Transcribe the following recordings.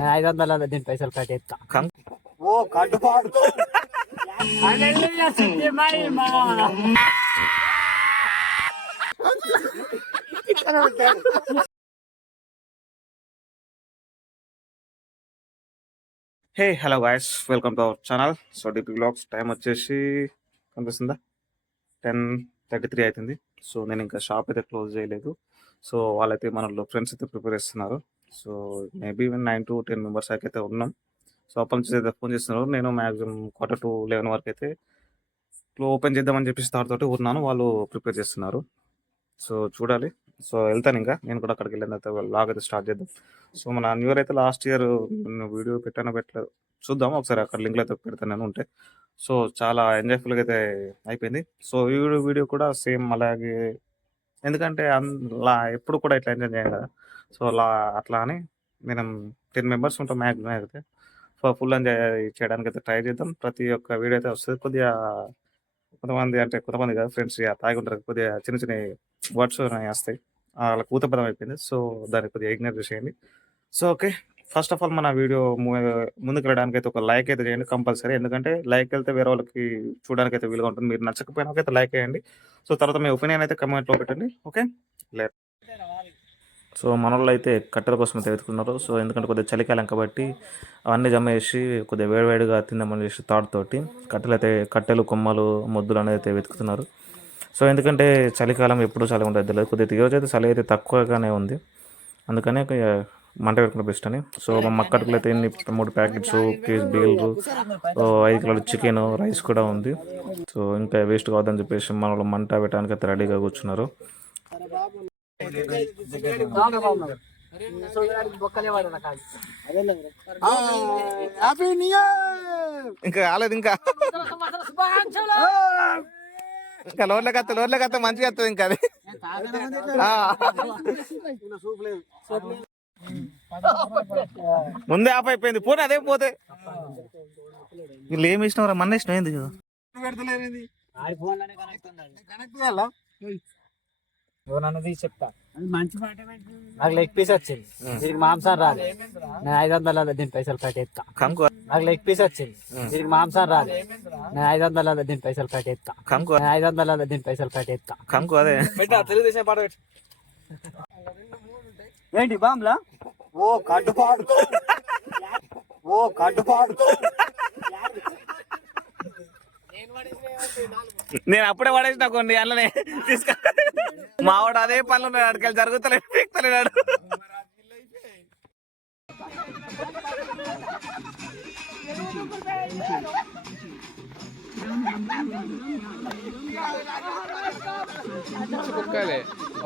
500 దీని పైసలు కట్టేస్తా. ఓ కట్టుపాడు hey hello guys, welcome to our channel. So DP blogs time వచ్చేసి కనిపిస్తుందా 10:33 అవుతుంది. సో నేను ఇంకా షాప్ అయితే క్లోజ్ చేయలేదు. సో వాళ్ళైతే మన ఫ్రెండ్స్ అయితే ప్రిపేర్ చేస్తున్నారు. సో మేబీ 9 to 10 మెంబర్స్ అయితే ఉన్నాం. సో అప్పటి నుంచి అయితే ఫోన్ చేస్తున్నారు. నేను మ్యాక్సిమం 10:45 వరకు అయితే ఓపెన్ చేద్దామని చెప్పి స్టార్ట్ తోటి ఉన్నాను. వాళ్ళు ప్రిపేర్ చేస్తున్నారు. సో చూడాలి. సో వెళ్తాను, ఇంకా నేను కూడా అక్కడికి వెళ్ళిన తర్వాత లాగ్ అయితే స్టార్ట్ చేద్దాం. సో మన న్యూ ఇయర్ అయితే లాస్ట్ ఇయర్ వీడియో పెట్టలేదు, చూద్దాం ఒకసారి. అక్కడ లింక్లో అయితే పెడతాను నేను ఉంటే. సో చాలా ఎంజాయ్ఫుల్గా అయితే అయిపోయింది. సో ఈ వీడియో కూడా సేమ్ అలాగే, ఎందుకంటే అలా ఎప్పుడు కూడా ఇట్లా ఎంజాయ్ చేయాలి కదా. సో అట్లా అని మనం 10 మెంబర్స్ ఉంటాం మ్యాక్సిమం అయితే. సో ఫుల్ ఎంజాయ్ చేయడానికి అయితే ట్రై చేద్దాం. ప్రతి ఒక్క వీడియో అయితే వస్తుంది. కొద్దిగా కొంతమంది కదా ఫ్రెండ్స్ తాగి ఉంటారు, కొద్దిగా చిన్న చిన్న వర్డ్స్ వస్తాయి, అలా కూతపదం అయిపోయింది. సో దాన్ని కొద్దిగా ఇగ్నోర్ చేసేయండి. So okay, first of all మన వీడియో ముందుకు వెళ్ళడానికి అయితే ఒక లైక్ అయితే చేయండి కంపల్సరీ. ఎందుకంటే లైక్ వెళ్తే వేరే వాళ్ళకి చూడడానికి అయితే వీలుగా ఉంటుంది. మీరు నచ్చకపోయినా అయితే లైక్ చేయండి. సో తర్వాత మీ ఒపీనియన్ అయితే కమెంట్లో పెట్టండి. ఓకే, లేదు. సో మన వాళ్ళు అయితే కట్టెల కోసం అయితే వెతుకున్నారు. సో ఎందుకంటే కొద్దిగా చలికాలం కాబట్టి అవన్నీ జమ చేసి కొద్దిగా వేడివేడిగా తిందామని చేసి తోటి కట్టెలు కొమ్మలు మొద్దులు అనేది అయితే వెతుకుతున్నారు. సో ఎందుకంటే చలికాలం ఎప్పుడు చలి ఉంటుంది తెలియదు. కొద్దిగా ఈరోజు అయితే చలి అయితే తక్కువగానే ఉంది, అందుకని మంట పెట్టుకున్న బెస్ట్ అని. సో మా మక్కడికి అయితే 3 ప్యాకెట్స్, కేజీ బీలు, 5 కిలోలు చికెన్, రైస్ కూడా ఉంది. సో ఇంకా వేస్ట్ కావద్దని చెప్పేసి మన వాళ్ళు మంట పెట్టడానికి అయితే రెడీగా కూర్చున్నారు. ఇంకా కాలేదు, ఇంకా లోన్లోకి వస్తే మంచిగా వస్తుంది. ఇంకా అది ముందే ఆఫ్ అయిపోయింది. పోనీ అదే పోతే వీళ్ళు ఏమి ఇష్టం మన ఇష్టం ఏంది కదా. చెప్తా, నాకు లెగ్ పీస్ వచ్చింది, దీనికి మాంసం రాదు. నేను 500 దీని పైసలు కట్టేస్తా. నాకు లెగ్ పీస్ వచ్చింది, దీనికి మాంసం రాదు. నేను 500 దీని పైసలు కట్టేస్తా. 500 దీని పైసలు కట్టేస్తా. అదే తెలుగుదేశం పాట పెట్టు. ఏంటి బామ్లా? ఓ కట్టుపాడు ఓ కట్టుపాడు. నేను అప్పుడే పడేసిన కొన్ని అల్లనే తీసుకు. మావాడు అదే పనులు అడికెళ్ళి జరుగుతలేదు, పీక్తలేడు.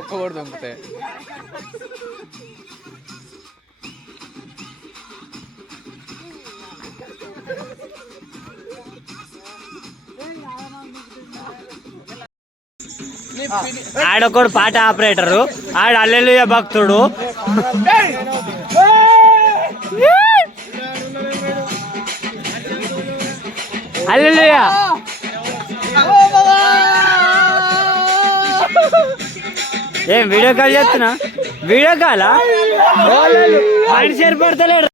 ఒక్క కూడా దొంగతాయి. ఆడొకడు పాట ఆపరేటరు, ఆడ హల్లెలూయా భక్తుడు. హల్లెలూయా. ఏం వీడియో కాల్ చేస్తున్నా? వీడియో కాలా? మనిషి ఏర్పడతలేడు.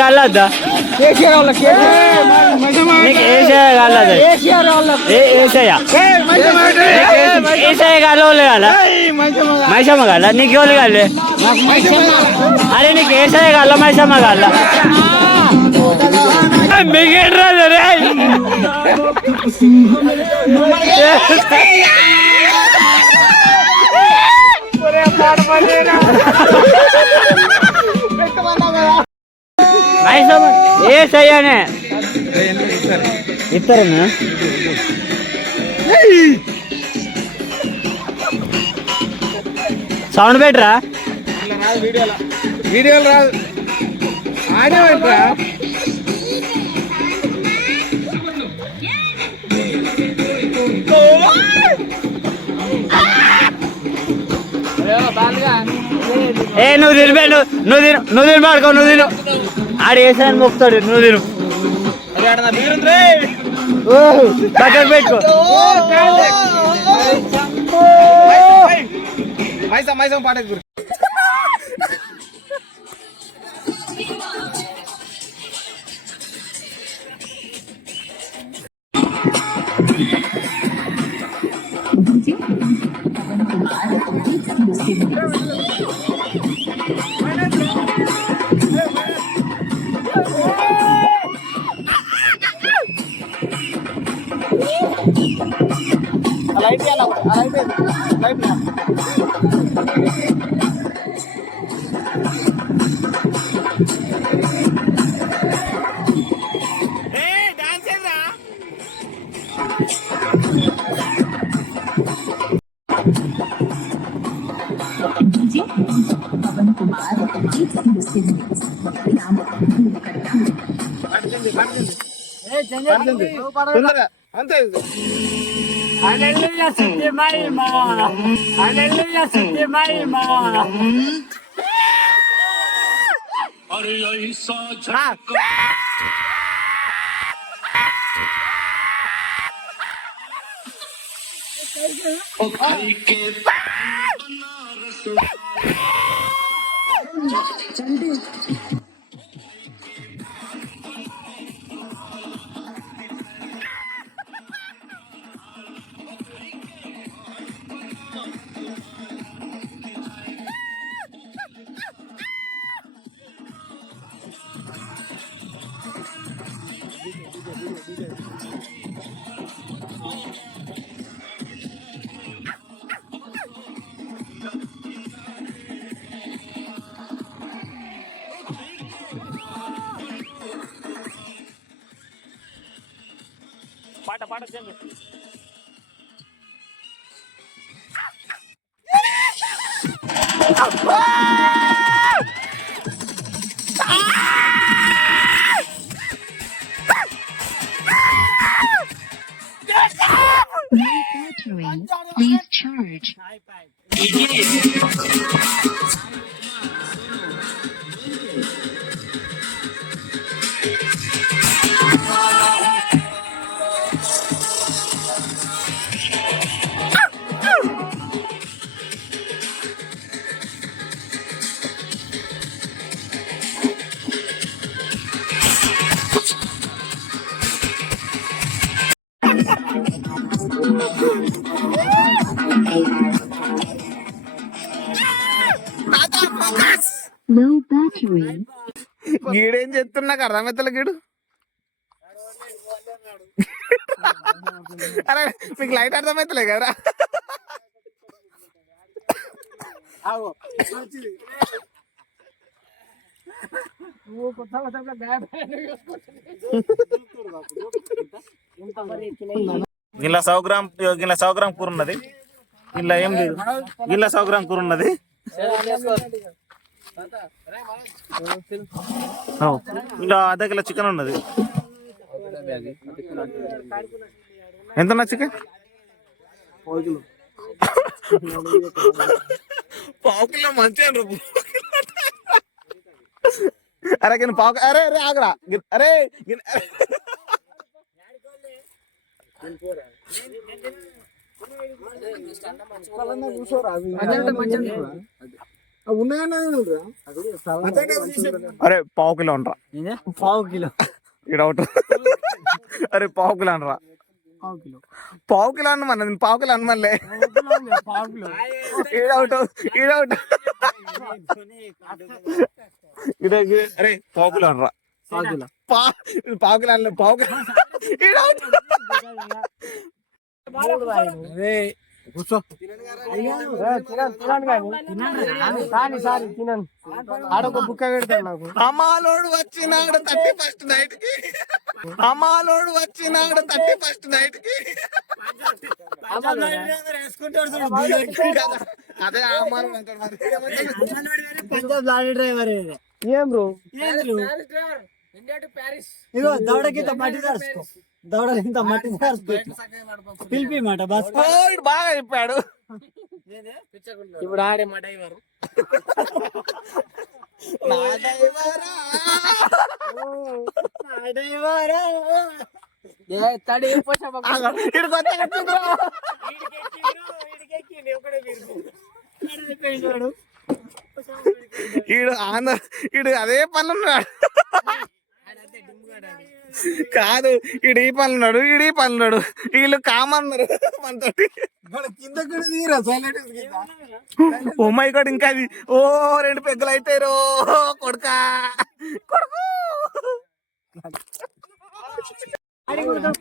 కాలద్దా మైసమ్మ కాల నీకు ఎవరు కాలే? అరే నీకు ఏసయ్య కాల మైసమ్మ కాల? మీకేం రాదు రే. ఏసయ్యనే ఇస్తారన్నా. సౌండ్ బెటరా? వీడియోలు రాదు, ఆడే పెట్టరా. ఏ నువ్వు తినిపే, నువ్వు తిను, నువ్వు తిని పడుకో, నువ్వు తిను. ఆడు వేసాను మొక్కుతాడు నువ్వు తిను దగ్గర పెట్టుకో మైసం పాట అంతే హల్లెలూయా స్తుతి మహిమ హల్లెలూయా స్తుతి మహిమ పాట పాట Please charge. Low battery. గీడేం చెప్తున్నా నాకు అర్థమవుతలే గీడు. అరే మీకు లైట్ అర్థమవుతలే కదా. గిల్ల 100 గ్రామ్ కూర ఉన్నది. ఇలా ఏం లేదు, గిల్ల 100 గ్రామ్ కూర ఉన్నది. ఇలా అర్ధ కిలో చికెన్ ఉన్నది. ఎంత ఉన్నా చికెన్? పావు కిలో మంచిగా. అరే గిన్న పావు, అరే అరే ఆగరా, అరే అరే పావు కిలో అనరా, పావు కిలో ఈడౌట్. అరే పావు కిలో అనరా, పావు కిలో అన్న మన పావు కిలో అనమల్లే. ఈడౌట్ ఈడౌట్. అరే పావు కిలో అనరా, పావు కిలో అన్న పావు కిలో. ఈడౌట్. ఆడొక బుక్క పెడతాను నాకు. అమాలోడు వచ్చినాడు 31st నైట్ కి. అమాలోడు వచ్చినాడు 31st నైట్ కి. అదే అమ్మాలు అంటాడు మరి. పంజాబ్ లారీ డ్రైవర్ ఏం బ్రో, ఇగో దౌడకింత మట్టి తరుసుకో, దౌడకింత మట్టి తరుసుకో, పిలిపి మాట బస్. బాగా చెప్పాడు. ఇప్పుడు ఆడే మా డ్రైవర్ తడి ఈడు అదే పనులు ఉన్నాడు కాదు, ఈడు ఈ పనులు ఉన్నాడు, ఈడు ఈ పనులు ఉన్నాడు, వీళ్ళు కామన్నారు మనతోటి. ఓ మై గాడ్, ఇంకా అది ఓ 2 పెగ్గలు అయితారు కొడుకా కొడుకు.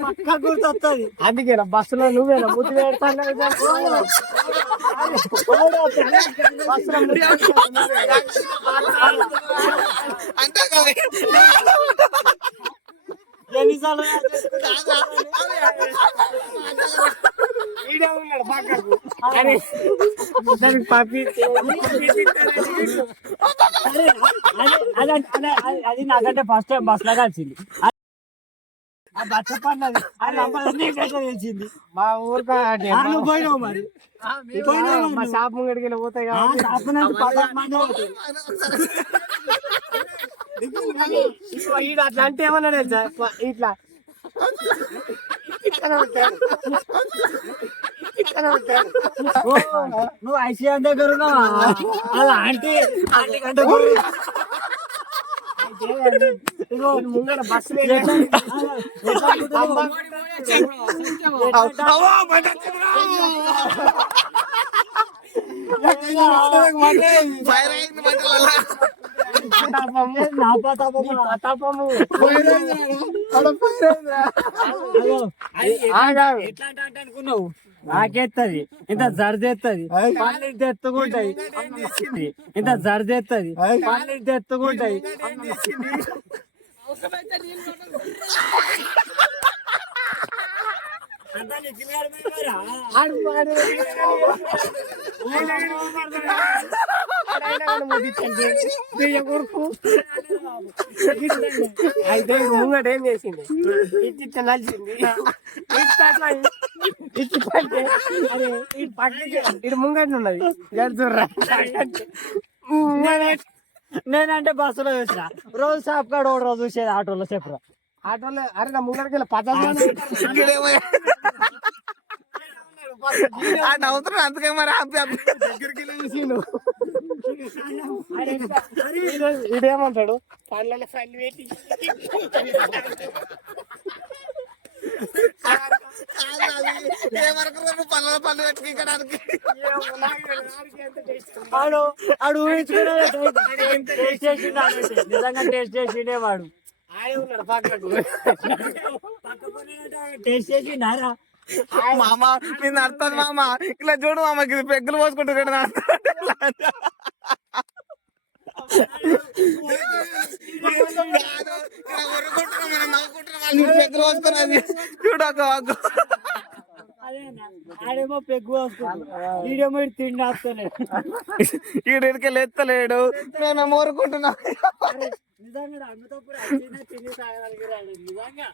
పక్క గుర్తొస్తుంది. అందుకే బస్సులో నువ్వేనా ముద్దు పెడతాను అంటే కదా ఎన్నిసార్లు ఉన్నాడు పక్కకు దానికి అది నాకంటే ఫస్ట్ టైం బస్ లాగా వచ్చింది. తెలిసింది మా ఊరికి పోయినావు మరి మా షాప్ ముంగడికి పోతాయి అట్లా అంటే ఏమన్నా తెలుసా, ఇట్లా నువ్వు ఐసీఎం దగ్గర ఉన్నావా అలా ఆంటీ కంటే ముంగడ బస్సు అనుకున్నావు నాకెత్తది ఇంత జడిదెత్తది పళ్ళు ఇంత ఎత్తుకుంటాయి ఇంత జడిదెత్తది పళ్ళు ఇంత ఎత్తుకుంటాయి అయితే ముంగట ఏం చేసింది ఇచ్చి నలిసింది ఇచ్చి అరే ఇటు ముంగట ఉన్నది నేనంటే బస్సులో చూసిన రోజు షాప్ కాడ ఒక రోజు చూసేది ఆటోలో చెప్పురా ఆటోలో అరే నా ముంగడికి వెళ్ళి 50 అవుతున్నా అందుకే మరి దగ్గరికి ఇదేమంటాడు పళ్ళ పళ్ళు పెట్టి పళ్ళు పెట్టుకోవడానికి ఆడు నిజంగా టేస్ట్ చేసిండే వాడు ఆడే ఉన్నాడు పక్కకు టేస్ట్ చేసిండారా మామ నేను అర్థం మామ ఇలా చూడు మామకి ఇది పెగ్గులు పోసుకుంటాడు పెగ్గులు పోసుకున్నది చూడకు ఆడేమో పెగ్గు వస్తుంది ఈడేమో తిండి వస్తలేడు ఈడికి ఎత్తలేడు నేను మోరుకుంటున్నా నిజంగా అమ్మతో కూడా తిని తాగడానికి నిజంగా